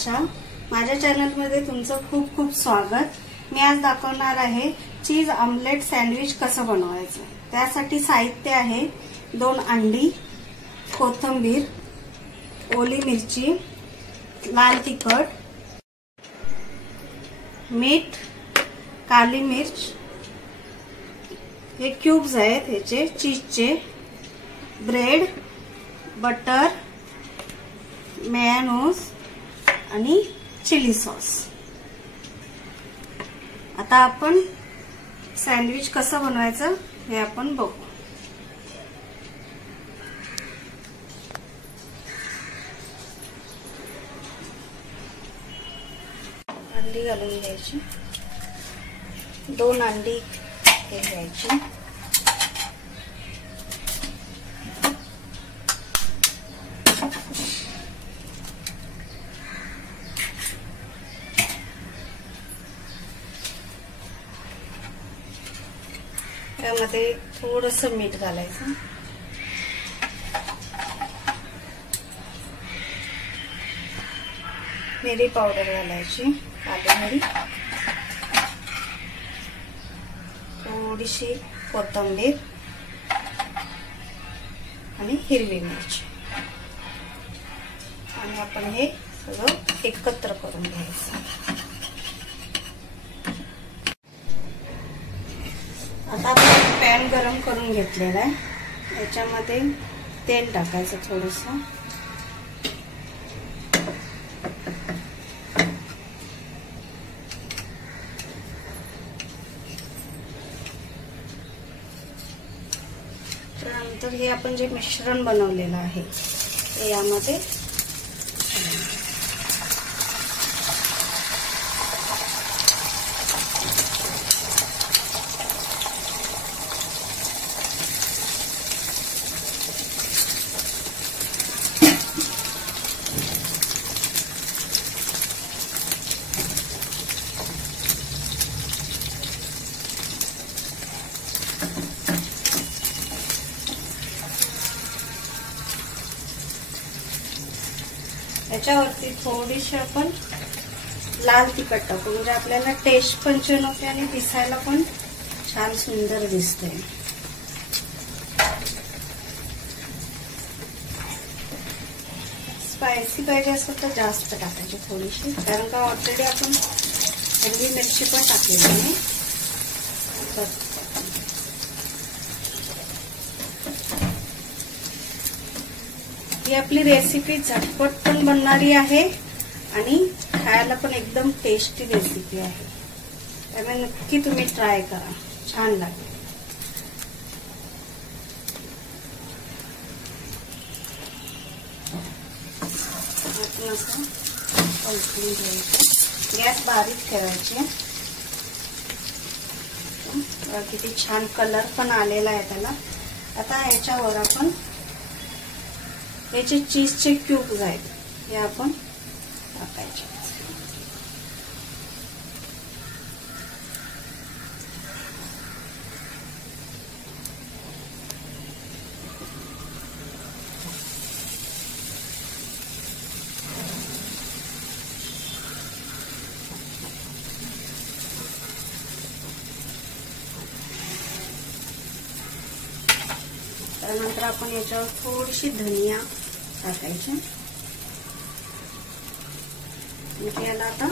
आशा। माझ्या चॅनलमध्ये तुमचं खूप खूप स्वागत। मी आज दाखवणार आहे चीज ऑमलेट सँडविच कसं बनवायचं। त्यासाठी साहित्य आहे 2 अंडी, कोथिंबीर, ओली मिरची, लाल तिखट, मीठ, काली मिर्च, हे क्यूब्स आहेत ह्याचे चीजचे, ब्रेड, बटर, मेयोनीज आणि चिली सॉस। आता आपण सँडविच कसं बनवायचं हे आपण बघू। अंडी घालून घ्यायची, 2 अंडी घ्यायची, त्यामध्ये थोडंसं मीठ घालायचं, मिरी पावडर घालायची, काली मिरी, थोडीशी कोथिंबीर आणि हिरवी मिरची, आणि आपण हे सगळं एकत्र करून घ्यायचं। आता आपण पॅन गरम करून घेतलेला आहे, याच्यामध्ये तेल टाकायचं थोडंसं, त्यानंतर हे आपण जे मिश्रण बनवलेलं आहे ते यामध्ये याच्यावरती थोडीशी आपण लाल तिखट टाकू, म्हणजे आपल्याला टेस्ट पण छान होते आणि दिसायला पण छान सुंदर दिसते। स्पायसी पाहिजे असेल तर जास्त टाकायची थोडीशी, कारण का ऑलरेडी आपण हिरवी मिरची पण टाकलेली आहे। ही आपली रेसिपी झटपट पण बनणारी आहे आणि खायला पण एकदम टेस्टी रेसिपी आहे, त्यामुळे नक्की तुम्ही ट्राय करा, छान लागेल। आपण असं पलटून घ्यायचं, गॅस बारीक ठेवायची। किती छान कलर पण आलेला आहे त्याला। आता याच्यावर आपण याचे चीजचे क्यूब्स आहेत हे आपण टाकायचे। त्यानंतर आपण याच्यावर थोडीशी धनिया टाकायची, म्हणजे याला आता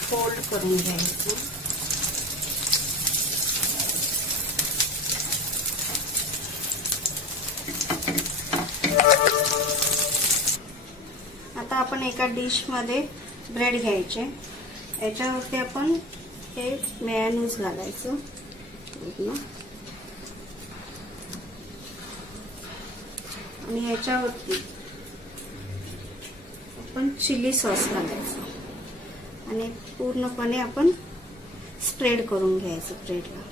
फोल्ड करून घ्यायचं। आता आपण एका डिश मध्ये ब्रेड घ्यायचे, याच्यावरती आपण हे मेयोनीज घालायचं आणि याच्यावरती आपण चिली सॉस घालायचं आणि पूर्णपणे आपण स्प्रेड करून घ्यायचं ब्रेडला।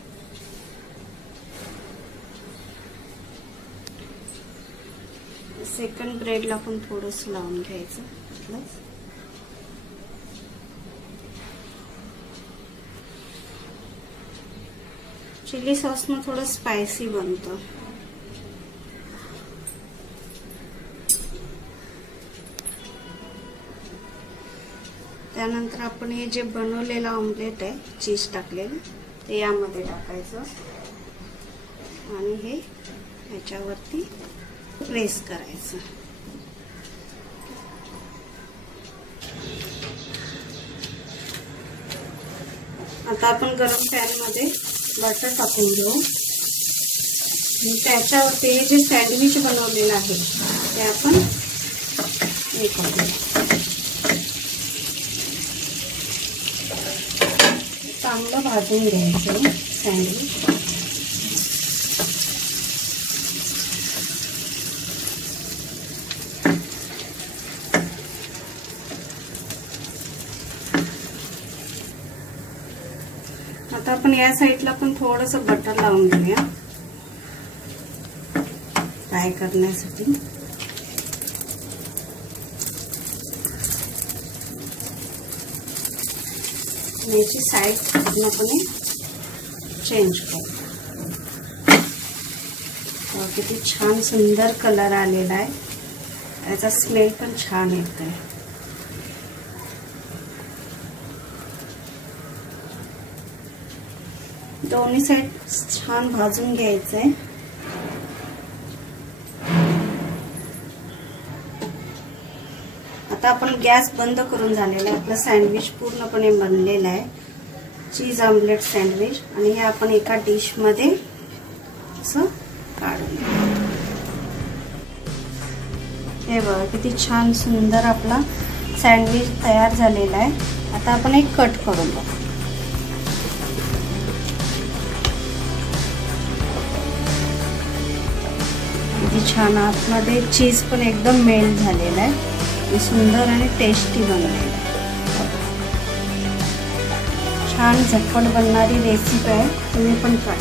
सेकंड ब्रेडला पण थोडंसं लावून घ्यायचं। चिली सॉसनं थोडं स्पायसी बनतं। त्यानंतर आपण हे जे बनवलेलं ऑमलेट आहे, चीज टाकलेलं, ते यामध्ये टाकायचं आणि हे याच्यावरती प्रेस करायचं. आता आपण गरम पॅन मध्ये बटर टाकून घेऊ आणि त्याच्यावरती हे जे सँडविच बनवलेलं आहे ते आपण हे करू. चांगलं भाजून घ्यायचं सँडविच. आता आपण या साईडला पण थोडंसं बटर लावून घेऊया फ्राय करण्यासाठी. याची साईड पूर्णपणे चेंज करू. किती छान सुंदर कलर आलेला आहे. याचा स्मेल पण छान येत आहे. दोन्ही साइड छान भाजून घ्यायचंय. आता आपण गॅस बंद करून झालेला आहे. आपला सँडविच पूर्णपणे बनलेला आहे, चीज ऑमलेट सँडविच. आणि हे आपण एका डिश मध्ये असं काढून घेऊ. हे बघा किती छान सुंदर आपला सँडविच तयार झालेला आहे. आता आपण एक कट करून बघू. किती छान आतमध्ये चीज पण एकदम मेल्ट झालेला आहे. सुंदर आणि टेस्टी बनलेला आहे. छान झटपट बनणारी रेसिपी आहे, तुम्ही पण ट्राय